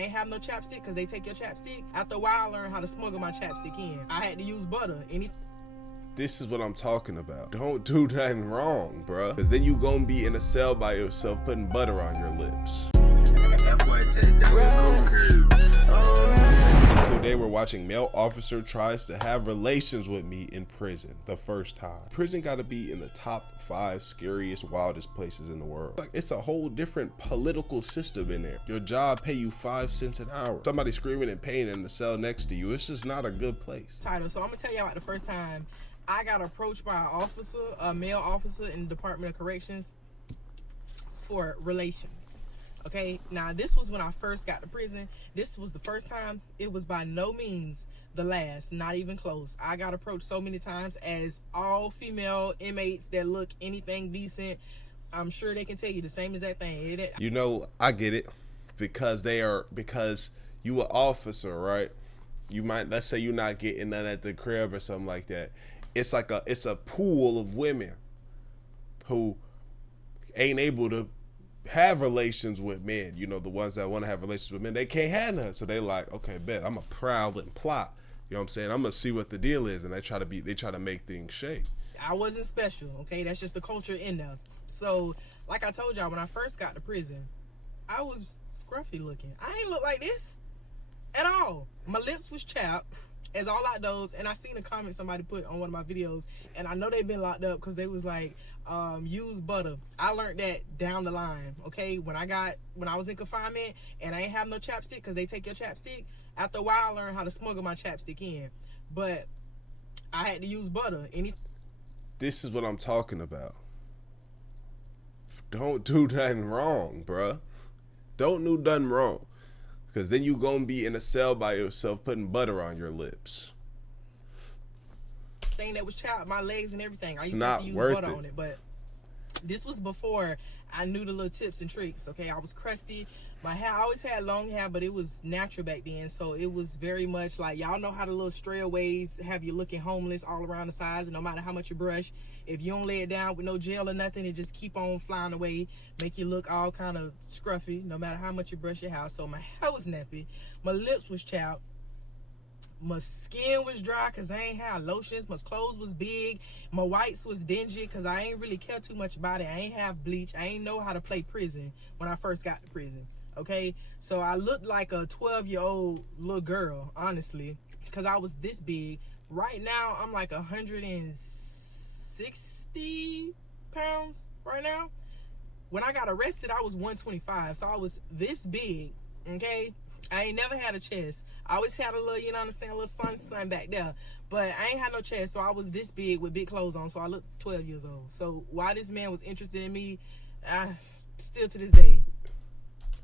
I ain't have no chapstick because they take your chapstick. After a while, I learned how to smuggle my chapstick in. I had to use butter. This is what I'm talking about. Don't do nothing wrong, bruh. Because then you gonna be in a cell by yourself putting butter on your lips. Today we're watching male officer tries to have relations with me in prison the first time. Prison gotta be in the top 5 scariest, wildest places in the world. Like, it's a whole different political system in there. Your job pay you 5 cents an hour. Somebody screaming in pain in the cell next to you. It's just not a good place. So I'm gonna tell you about the first time I got approached by an officer, a male officer in the Department of Corrections for relations. Okay, now this was when I first got to prison. This was the first time. It was by no means the last, not even close. I got approached so many times, as all female inmates that look anything decent, I'm sure they can tell you the same exact thing. You know, I get it, because you an officer, right? You might, let's say you're not getting none at the crib or something like that. It's a pool of women who ain't able to have relations with men. You know, the ones that want to have relations with men, they can't have none. So they like, okay, bet I'm a prowl and plot. You know what I'm saying? I'm gonna see what the deal is, and they try to make things shake. I wasn't special, okay? That's just the culture in there. So, like I told y'all, when I first got to prison, I was scruffy looking. I ain't look like this at all. My lips was chapped, as all out those, and I seen a comment somebody put on one of my videos, and I know they've been locked up because they was like, use butter. I learned that down the line, okay? When I was in confinement and I ain't have no chapstick because they take your chapstick, after a while I learned how to smuggle my chapstick in. But I had to use butter. This is what I'm talking about. Don't do nothing wrong, bruh. Don't do nothing wrong. Because then you gonna be in a cell by yourself putting butter on your lips. Thing that was chopped, my legs and everything. I It's used to have not to use worth butter it. on it, but this was before I knew the little tips and tricks. Okay, I was crusty. My hair, I always had long hair, but it was natural back then, so it was very much like, y'all know how the little strayaways have you looking homeless all around the sides, and no matter how much you brush, if you don't lay it down with no gel or nothing, it just keep on flying away, make you look all kind of scruffy no matter how much you brush your hair. So my hair was nappy, my lips was chapped, my skin was dry because I ain't had lotions, my clothes was big, my whites was dingy because I ain't really care too much about it. I ain't have bleach. I ain't know how to play prison when I first got to prison. Okay, so I looked like a 12-year-old little girl, honestly, because I was this big. Right now, I'm like 160 pounds right now. When I got arrested, I was 125, so I was this big, okay? I ain't never had a chest. I always had a little, you know what I'm saying, a little sun back there, but I ain't had no chest, so I was this big with big clothes on, so I looked 12 years old. So why this man was interested in me, still to this day.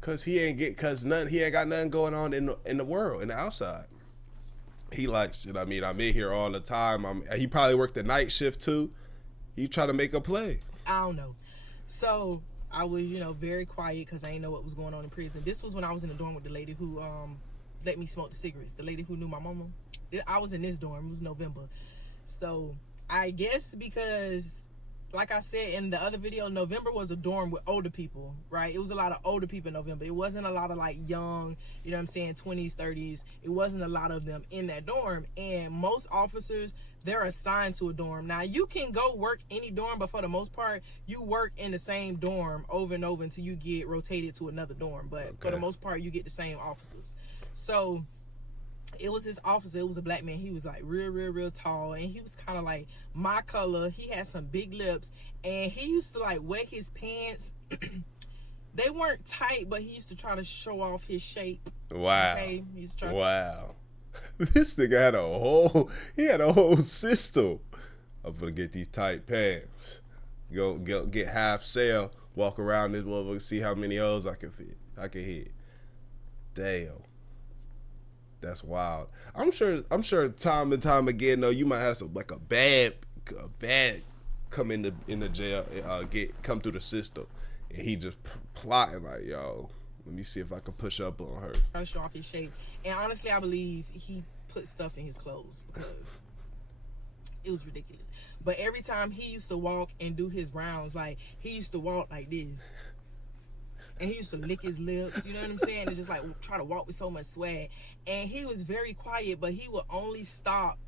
Cause he ain't got nothing going on in the world, in the outside. He like, shit, I mean, I'm in here all the time. He probably worked the night shift too. He try to make a play. I don't know. So I was, very quiet because I didn't know what was going on in prison. This was when I was in the dorm with the lady who let me smoke the cigarettes. The lady who knew my mama. I was in this dorm. It was November. So I guess because, like I said in the other video, November was a dorm with older people, right? It was a lot of older people in November. It wasn't a lot of like young, 20s, 30s. It wasn't a lot of them in that dorm. And most officers, they're assigned to a dorm. Now, you can go work any dorm, but for the most part, you work in the same dorm over and over until you get rotated to another dorm. But okay, for the most part, you get the same officers. So it was this officer, it was a black man. He was like real tall, and he was kind of like my color. He had some big lips, and he used to like wet his pants. They weren't tight, but he used to try to show off his shape. Wow. Okay? Wow. This nigga had a whole system. I'm gonna get these tight pants. Go get half sale, walk around this motherfucker, see how many O's I can hit. Damn. That's wild. I'm sure time and time again though, you might have some like a bad come in the jail, come through the system, and he just plotting like, yo, let me see if I can push up on her. Trying to show off his shape. And honestly, I believe he put stuff in his clothes because it was ridiculous. But every time he used to walk and do his rounds, like he used to walk like this. and he used to lick his lips, you know what I'm saying, and just like try to walk with so much swag. And he was very quiet, but he would only stop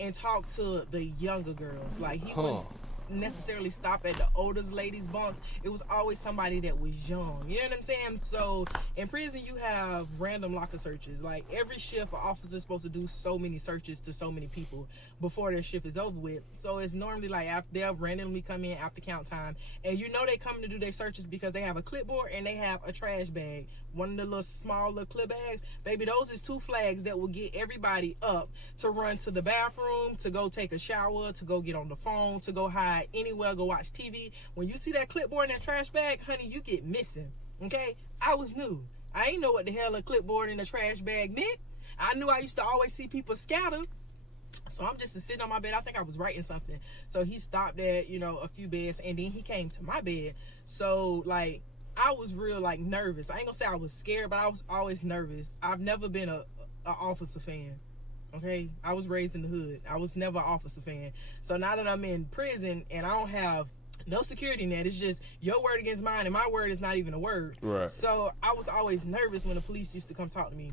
and talk to the younger girls. Like he wouldn't necessarily stop at the older ladies' bunks. It was always somebody that was young. You know what I'm saying? So in prison, you have random locker searches. Like every shift, an officer's supposed to do so many searches to so many people before their shift is over with. So it's normally like they'll randomly come in after count time, and you know they come to do their searches because they have a clipboard and they have a trash bag. One of the little small little clip bags, baby, those is 2 flags that will get everybody up to run to the bathroom, to go take a shower, to go get on the phone, to go hide anywhere, go watch TV. When you see that clipboard in that trash bag, honey, you get missing, okay? I was new. I ain't know what the hell a clipboard in a trash bag meant. I knew I used to always see people scatter. So I'm just sitting on my bed. I think I was writing something. So he stopped at, you know, a few beds, and then he came to my bed. So, like, I was real, like, nervous. I ain't gonna say I was scared, but I was always nervous. I've never been a officer fan, okay? I was raised in the hood. I was never an officer fan. So now that I'm in prison and I don't have no security net, it's just your word against mine, and my word is not even a word. Right. So I was always nervous when the police used to come talk to me.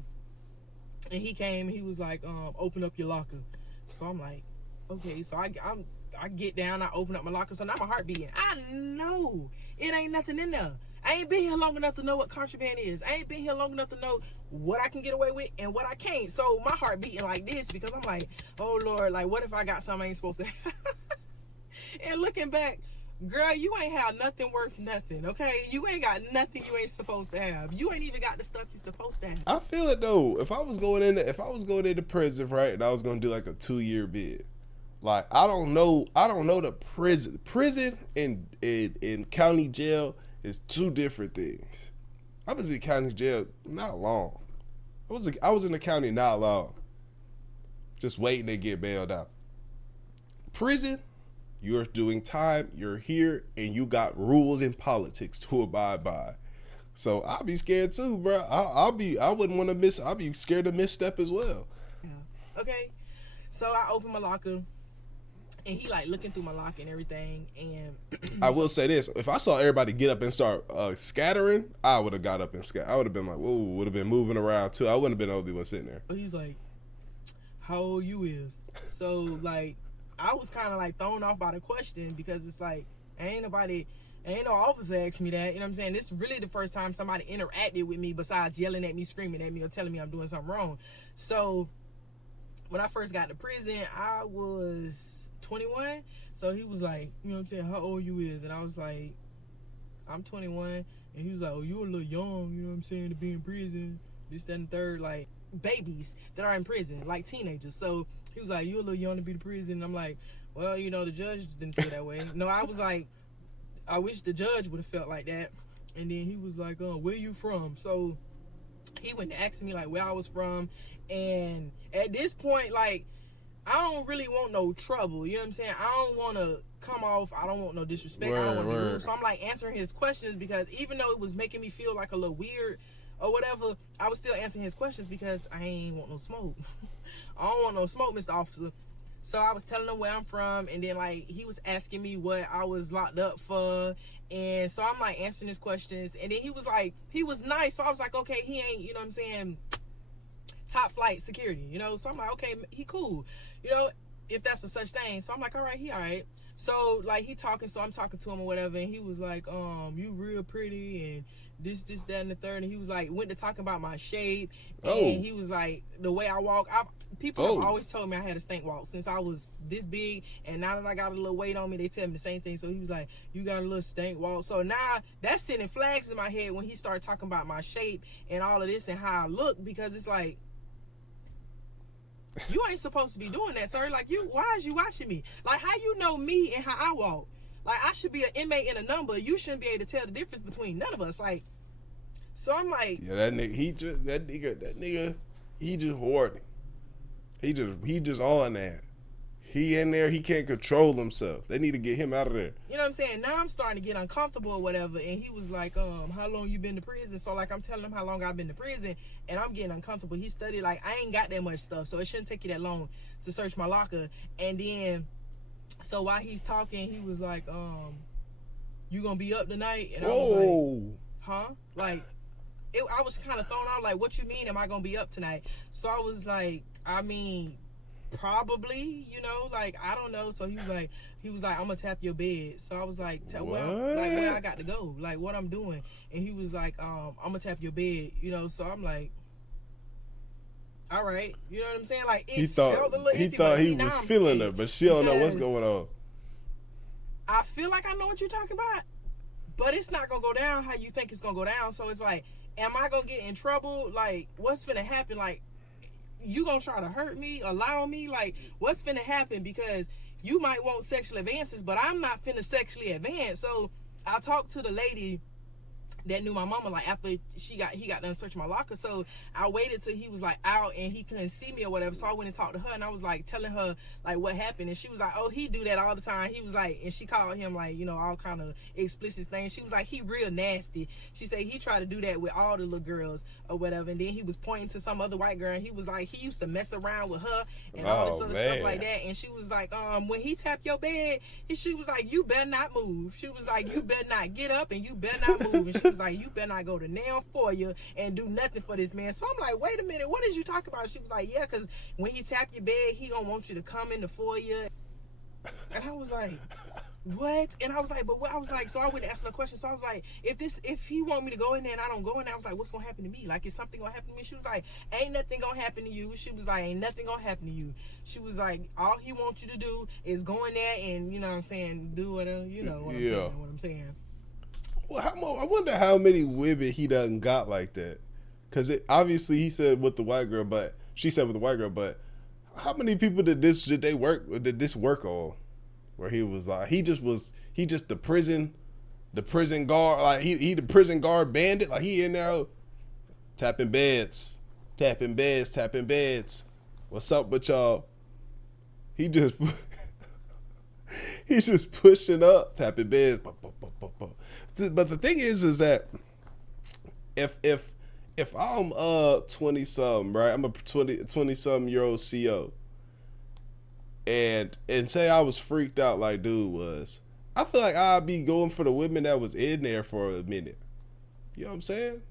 And he came, he was like, open up your locker. So I'm like, okay. So I get down, I open up my locker. So now my heart beating. I know it ain't nothing in there. I ain't been here long enough to know what contraband is. I ain't been here long enough to know what I can get away with and what I can't. So my heart beating like this because I'm like, oh Lord, like what if I got something I ain't supposed to have? And looking back, girl, you ain't have nothing worth nothing, okay? You ain't got nothing you ain't supposed to have. You ain't even got the stuff you supposed to have. I feel it though. If I was going into prison, right, and I was gonna do like a 2-year bid, like I don't know the prison in county jail is 2 different things. I was in county jail not long. I was in the county not long, just waiting to get bailed out. Prison, you're doing time, you're here, and you got rules and politics to abide by. So I'll be scared too, bro. I wouldn't want to miss. I'll be scared to misstep as well. Yeah. Okay. So I open my locker, and he like looking through my locker and everything. And I will say this: if I saw everybody get up and start scattering, I would have got up and scat. I would have been like, whoa, would have been moving around too. I wouldn't have been the only one sitting there. But he's like, how old you is? So like, I was kind of like thrown off by the question because it's like, ain't no officer asked me that. You know what I'm saying? This is really the first time somebody interacted with me besides yelling at me, screaming at me, or telling me I'm doing something wrong. So when I first got to prison, I was 21. So he was like, you know what I'm saying, how old you is? And I was like, I'm 21. And he was like, oh, you're a little young, you know what I'm saying, to be in prison. This, that, and the third, like babies that are in prison, like teenagers. So he was like, you're a little young to be in prison. And I'm like, well, you know, the judge didn't feel that way. No, I was like, I wish the judge would have felt like that. And then he was like, where you from? So he went to ask me like where I was from. And at this point, like, I don't really want no trouble. You know what I'm saying? I don't want to come off. I don't want no disrespect. I don't want to be rude. So I'm like answering his questions because even though it was making me feel like a little weird or whatever, I was still answering his questions because I ain't want no smoke. I don't want no smoke, Mr. Officer. So I was telling him where I'm from, and then like he was asking me what I was locked up for, and so I'm like answering his questions, and then he was like, he was nice, so I was like, okay, he ain't, you know what I'm saying, top flight security, you know, so I'm like, okay, he cool, you know, if that's a such thing. So I'm like, all right, he all right. So like he talking, so I'm talking to him or whatever, and he was like, you real pretty, and this, that, and the third, and he was like, went to talking about my shape, and he was like, the way I walk, people have always told me I had a stink walk since I was this big, and now that I got a little weight on me, they tell me the same thing. So he was like, you got a little stink walk. So now that's sending flags in my head when he started talking about my shape and all of this and how I look, because it's like, you ain't supposed to be doing that, sir. Like, why is you watching me? Like, how you know me and how I walk? Like, I should be an inmate in a number. You shouldn't be able to tell the difference between none of us. Like, so I'm like, yeah, that nigga, he just hoarding. He just on that. He in there, he can't control himself. They need to get him out of there. You know what I'm saying? Now I'm starting to get uncomfortable or whatever. And he was like, how long you been to prison? So like I'm telling him how long I've been to prison, and I'm getting uncomfortable. He studied like I ain't got that much stuff, so it shouldn't take you that long to search my locker. And then so while he's talking, he was like, you gonna be up tonight? And I was like, huh? Like, I was kind of thrown out, like, what you mean, am I going to be up tonight? So I was like, I mean, probably, you know, like, I don't know. So he was like, I'm going to tap your bed. So I was like, well, like, where I got to go? Like, what I'm doing? And he was like, I'm going to tap your bed, you know? So I'm like, all right, you know what I'm saying? Like, he thought he was feeling her, but she don't know what's going on. I feel like I know what you're talking about, but it's not gonna go down how you think it's gonna go down. So it's like, am I gonna get in trouble? Like, what's finna happen? Like, you gonna try to hurt me, allow me? Like, what's finna happen? Because you might want sexual advances, but I'm not finna sexually advance. So I talked to the lady that knew my mama, like, after he got done searching my locker. So I waited till he was like out and he couldn't see me or whatever. So I went and talked to her, and I was like telling her like what happened, and she was like, oh, he do that all the time. He was like, and she called him like, you know, all kind of explicit things. She was like, he real nasty. She said he tried to do that with all the little girls or whatever. And then he was pointing to some other white girl, and he was like, he used to mess around with her and all this other stuff like that. And she was like, when he tapped your bed, she was like, you better not move. She was like, you better not get up, and you better not move. And she was like, you better not go to nail for you and do nothing for this man. So I'm like, wait a minute, what did you talk about? She was like, yeah, because when he tap your bed, he gonna want you to come in the foyer. And I was like, what? And I was like, but what? I was like, so I went to ask her a question. So I was like, if he want me to go in there and I don't go in there, I was like, what's gonna happen to me? Like, is something gonna happen to me? She was like, ain't nothing gonna happen to you. She was like, ain't nothing gonna happen to you. She was like, all he wants you to do is go in there and, you know what I'm saying, do whatever, you know what I'm saying. Well, I wonder how many women he done got like that. Because obviously he said with the white girl, but she said with the white girl, but how many people did this work on? Where he was like, he just the prison guard, like he the prison guard bandit, like he in there tapping beds. What's up with y'all? He's just pushing up, tapping beds. But the thing is that if I'm 20 something, right? I'm a 20 something year old CO, and say I was freaked out like dude was, I feel like I'd be going for the women that was in there for a minute. You know what I'm saying?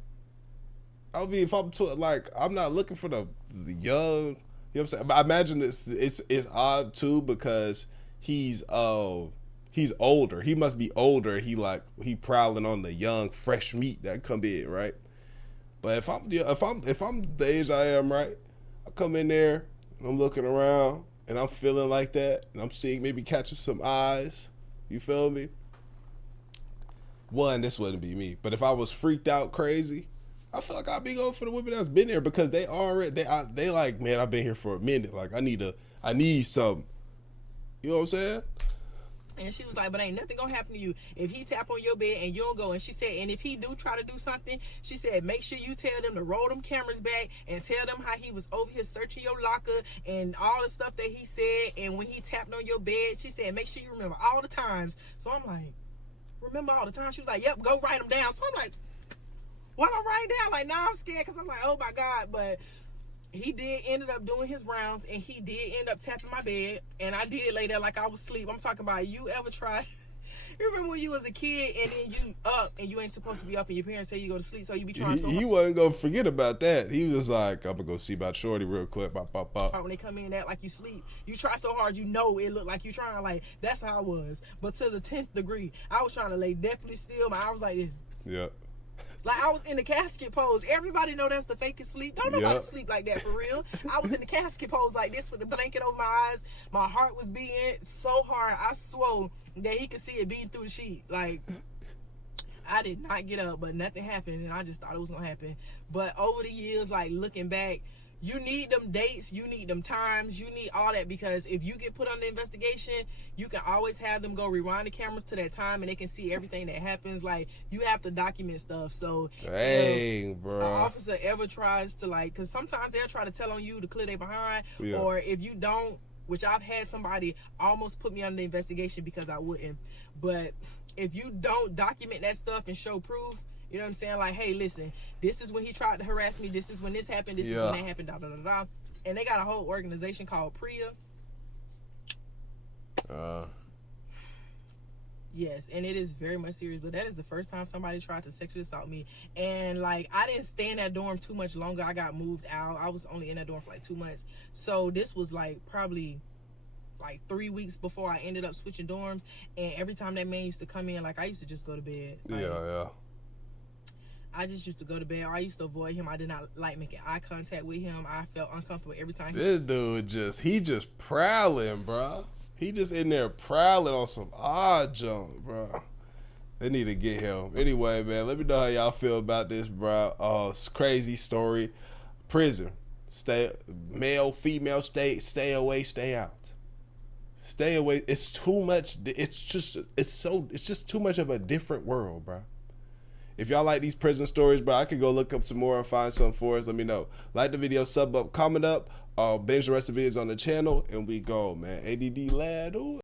I mean, if I'm not looking for the young. You know what I'm saying? But I imagine it's odd too because he's older. He must be older. He prowling on the young, fresh meat that come in, right? But if I'm the age I am, right, I come in there and I'm looking around and I'm feeling like that and I'm seeing maybe catching some eyes. You feel me? One, this wouldn't be me. But if I was freaked out crazy, I feel like I'd be going for the women that's been there because they like, man, I've been here for a minute. Like I need something. You know what I'm saying? And she was like, but ain't nothing gonna happen to you if he tap on your bed and you don't go. And she said, and if he do try to do something, she said, make sure you tell them to roll them cameras back and tell them how he was over here searching your locker and all the stuff that he said. And when he tapped on your bed, she said, make sure you remember all the times. So I'm like, remember all the times? She was like, yep, go write them down. So I'm like, what I'm writing down? Like, nah, I'm scared because I'm like, oh my God. But he ended up doing his rounds, and he did end up tapping my bed, and I did lay there like I was asleep. I'm talking about, you ever tried? You remember when you was a kid and then you up and you ain't supposed to be up and your parents say you go to sleep, so you be trying so hard. He wasn't gonna forget about that. He was like, I'm gonna go see about shorty real quick. Bop, bop, bop. When they come in that like you sleep, you try so hard you know it look like you trying. Like that's how I was, but to the 10th degree, I was trying to lay definitely still. My eyes was like this. Yeah. Like I was in the casket pose. Everybody know that's the fakest sleep. Don't nobody sleep like that for real. I was in the casket pose like this with the blanket over my eyes. My heart was beating so hard. I swore that he could see it beating through the sheet. Like I did not get up, but nothing happened, and I just thought it was gonna happen. But over the years, like looking back, you need them dates, you need them times, you need all that, because if you get put under investigation, you can always have them go rewind the cameras to that time and they can see everything that happens. Like, you have to document stuff. So, dang, bro. An officer ever tries to, like, because sometimes they'll try to tell on you to clear their behind, or if you don't, which I've had somebody almost put me under the investigation because I wouldn't. But if you don't document that stuff and show proof, you know what I'm saying? Like, hey, listen, this is when he tried to harass me. This is when this happened. This is when that happened. Da, da, da, da. And they got a whole organization called PRIA. Yes, and it is very much serious. But that is the first time somebody tried to sexually assault me. And like, I didn't stay in that dorm too much longer. I got moved out. I was only in that dorm for like 2 months. So this was like probably like 3 weeks before I ended up switching dorms. And every time that man used to come in, like, I used to just go to bed. Like, yeah. I just used to go to bed, or I used to avoid him. I did not like making eye contact with him. I felt uncomfortable every time. This dude just prowling, bro. He just in there prowling on some odd junk, bro. They need to get him. Anyway, man, let me know how y'all feel about this, bro. It's a crazy story. Prison. Male, female, stay away, stay out. Stay away. It's too much. It's just too much of a different world, bro. If y'all like these prison stories, bro, I could go look up some more and find something for us. Let me know. Like the video, sub up, comment up. Binge the rest of the videos on the channel, and we go, man. ADD lad. Ooh.